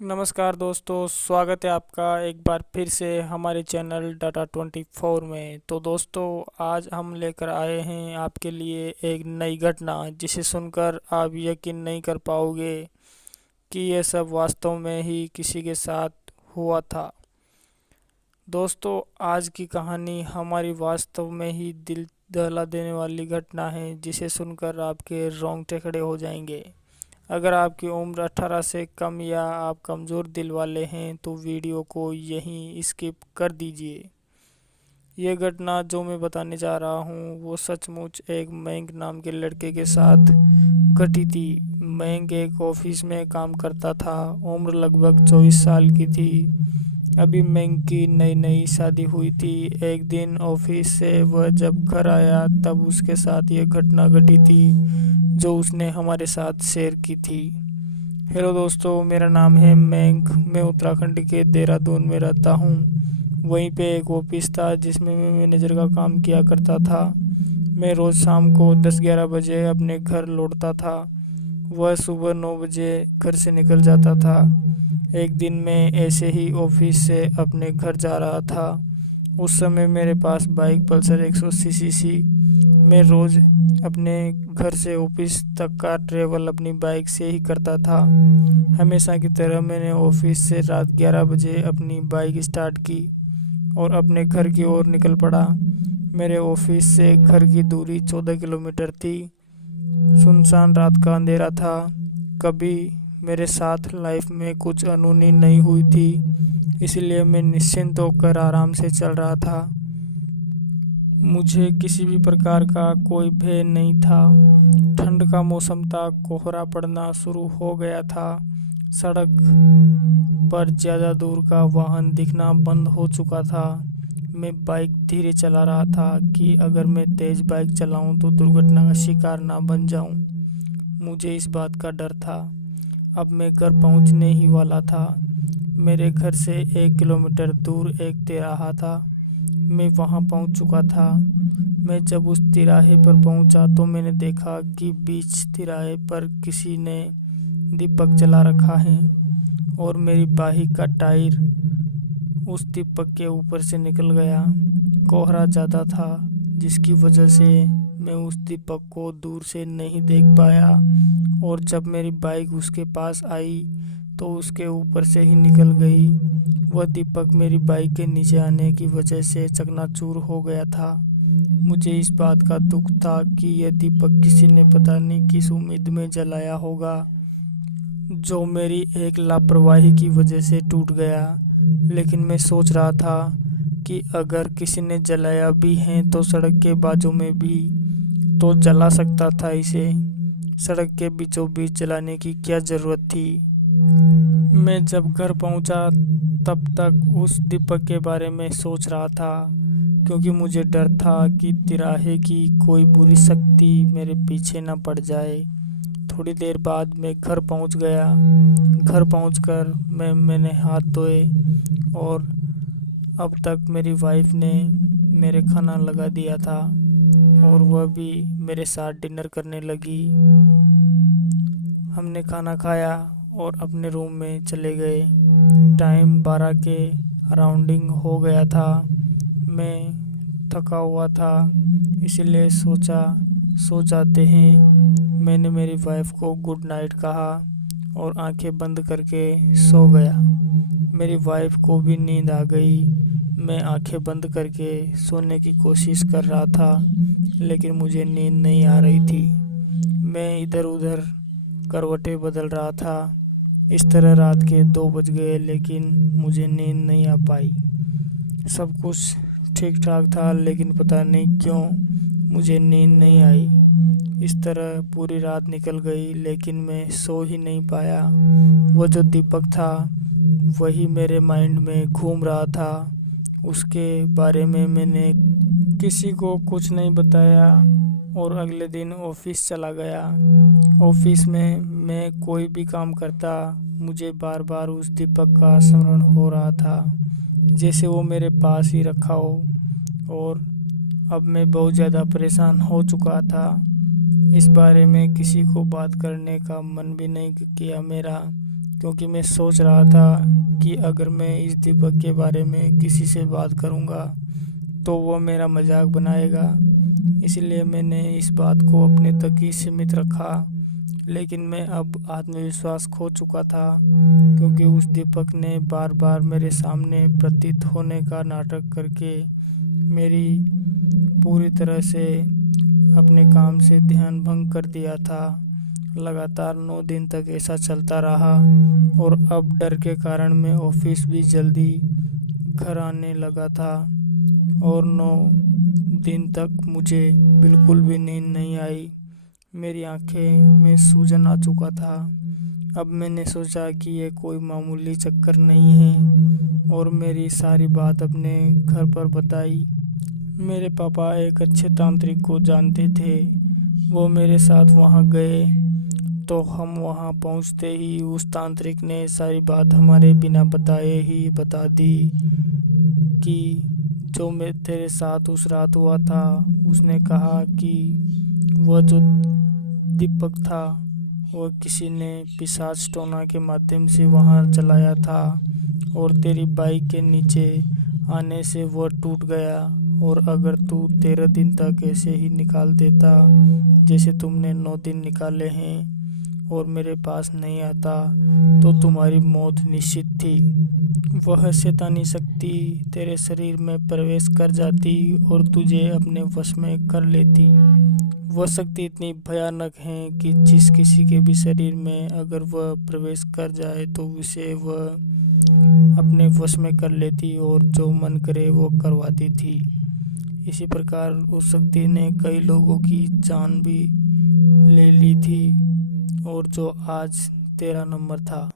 नमस्कार दोस्तों, स्वागत है आपका एक बार फिर से हमारे चैनल डाटा 24 में। तो दोस्तों, आज हम लेकर आए हैं आपके लिए एक नई घटना जिसे सुनकर आप यकीन नहीं कर पाओगे कि यह सब वास्तव में ही किसी के साथ हुआ था। दोस्तों, आज की कहानी हमारी वास्तव में ही दिल दहला देने वाली घटना है जिसे सुनकर आपके रोंगटे खड़े हो जाएंगे। अगर आपकी उम्र 18 से कम या आप कमज़ोर दिल वाले हैं तो वीडियो को यहीं स्किप कर दीजिए। ये घटना जो मैं बताने जा रहा हूँ वो सचमुच एक मयंक नाम के लड़के के साथ घटी थी। मयंक एक ऑफिस में काम करता था। उम्र लगभग 24 साल की थी। अभी मयंक की नई नई शादी हुई थी। एक दिन ऑफिस से वह जब घर आया तब उसके साथ ये घटना घटी थी जो उसने हमारे साथ शेयर की थी। हेलो दोस्तों, मेरा नाम है मयंक। मैं उत्तराखंड के देहरादून में रहता हूँ। वहीं पे एक ऑफिस था जिसमें मैं मैनेजर का काम किया करता था। मैं रोज़ शाम को 10-11 बजे अपने घर लौटता था। वह सुबह 9 बजे घर से निकल जाता था। एक दिन मैं ऐसे ही ऑफिस से अपने घर जा रहा था। उस समय मेरे पास बाइक पल्सर 180 सीसी। मैं रोज़ अपने घर से ऑफिस तक का ट्रेवल अपनी बाइक से ही करता था। हमेशा की तरह मैंने ऑफिस से रात 11 बजे अपनी बाइक स्टार्ट की और अपने घर की ओर निकल पड़ा। मेरे ऑफिस से घर की दूरी 14 किलोमीटर थी। सुनसान रात का अंधेरा था। कभी मेरे साथ लाइफ में कुछ अनहोनी नहीं हुई थी, इसलिए मैं निश्चिंत होकर आराम से चल रहा था। मुझे किसी भी प्रकार का कोई भय नहीं था। ठंड का मौसम था। कोहरा पड़ना शुरू हो गया था। सड़क पर ज़्यादा दूर का वाहन दिखना बंद हो चुका था। मैं बाइक धीरे चला रहा था कि अगर मैं तेज़ बाइक चलाऊं तो दुर्घटना का शिकार ना बन जाऊं। मुझे इस बात का डर था। अब मैं घर पहुंचने ही वाला था। मेरे घर से 1 किलोमीटर दूर एक तिराहा था। मैं वहां पहुंच चुका था। मैं जब उस तिराहे पर पहुंचा तो मैंने देखा कि बीच तिराहे पर किसी ने दीपक जला रखा है और मेरी बाइक का टायर उस दीपक के ऊपर से निकल गया। कोहरा ज़्यादा था जिसकी वजह से मैं उस दीपक को दूर से नहीं देख पाया और जब मेरी बाइक उसके पास आई तो उसके ऊपर से ही निकल गई। वह दीपक मेरी बाइक के नीचे आने की वजह से चकनाचूर हो गया था। मुझे इस बात का दुख था कि यह दीपक किसी ने पता नहीं किस उम्मीद में जलाया होगा, जो मेरी एक लापरवाही की वजह से टूट गया। लेकिन मैं सोच रहा था कि अगर किसी ने जलाया भी है तो सड़क के बाजू में भी तो जला सकता था इसे। सड़क के बीचों बीच जलाने की क्या ज़रूरत थी। मैं जब घर पहुंचा तब तक उस दीपक के बारे में सोच रहा था, क्योंकि मुझे डर था कि तिराहे की कोई बुरी शक्ति मेरे पीछे न पड़ जाए। थोड़ी देर बाद मैं घर पहुंच गया। घर पहुंचकर मैंने हाथ धोए और अब तक मेरी वाइफ ने मेरे खाना लगा दिया था और वह भी मेरे साथ डिनर करने लगी। हमने खाना खाया और अपने रूम में चले गए। टाइम 12 के अराउंडिंग हो गया था। मैं थका हुआ था, इसलिए सोचा सो जाते हैं। मैंने मेरी वाइफ को गुड नाइट कहा और आंखें बंद करके सो गया। मेरी वाइफ को भी नींद आ गई। मैं आंखें बंद करके सोने की कोशिश कर रहा था, लेकिन मुझे नींद नहीं आ रही थी। मैं इधर उधर करवटें बदल रहा था। इस तरह रात के 2 बज गए, लेकिन मुझे नींद नहीं आ पाई। सब कुछ ठीक ठाक था, लेकिन पता नहीं क्यों मुझे नींद नहीं आई। इस तरह पूरी रात निकल गई, लेकिन मैं सो ही नहीं पाया। वो जो दीपक था वही मेरे माइंड में घूम रहा था। उसके बारे में मैंने किसी को कुछ नहीं बताया और अगले दिन ऑफिस चला गया। ऑफिस में मैं कोई भी काम करता, मुझे बार बार उस दीपक का स्मरण हो रहा था, जैसे वो मेरे पास ही रखा हो। और अब मैं बहुत ज़्यादा परेशान हो चुका था। इस बारे में किसी को बात करने का मन भी नहीं किया मेरा। क्योंकि मैं सोच रहा था कि अगर मैं इस दीपक के बारे में किसी से बात करूँगा तो वो मेरा मजाक बनाएगा। इसलिए मैंने इस बात को अपने तक ही सीमित रखा। लेकिन मैं अब आत्मविश्वास खो चुका था, क्योंकि उस दीपक ने बार बार मेरे सामने प्रतीत होने का नाटक करके मेरी पूरी तरह से अपने काम से ध्यान भंग कर दिया था। लगातार 9 दिन तक ऐसा चलता रहा और अब डर के कारण मैं ऑफिस भी जल्दी घर आने लगा था और 9 दिन तक मुझे बिल्कुल भी नींद नहीं आई। मेरी आंखें में सूजन आ चुका था। अब मैंने सोचा कि ये कोई मामूली चक्कर नहीं है और मेरी सारी बात अपने घर पर बताई। मेरे पापा एक अच्छे तांत्रिक को जानते थे। वो मेरे साथ वहाँ गए तो हम वहाँ पहुँचते ही उस तांत्रिक ने सारी बात हमारे बिना बताए ही बता दी कि जो मैं तेरे साथ उस रात हुआ था। उसने कहा कि वह जो दीपक था वह किसी ने पिशाच टोना के माध्यम से वहाँ जलाया था और तेरी बाइक के नीचे आने से वह टूट गया। और अगर तू 13 दिन तक ऐसे ही निकाल देता जैसे तुमने 9 दिन निकाले हैं और मेरे पास नहीं आता तो तुम्हारी मौत निश्चित थी। वह शैतानी शक्ति तेरे शरीर में प्रवेश कर जाती और तुझे अपने वश में कर लेती। वह शक्ति इतनी भयानक है कि जिस किसी के भी शरीर में अगर वह प्रवेश कर जाए तो उसे वह अपने वश में कर लेती और जो मन करे वो करवाती थी। इसी प्रकार उस शक्ति ने कई लोगों की जान भी ले ली थी और जो आज तेरा नंबर था।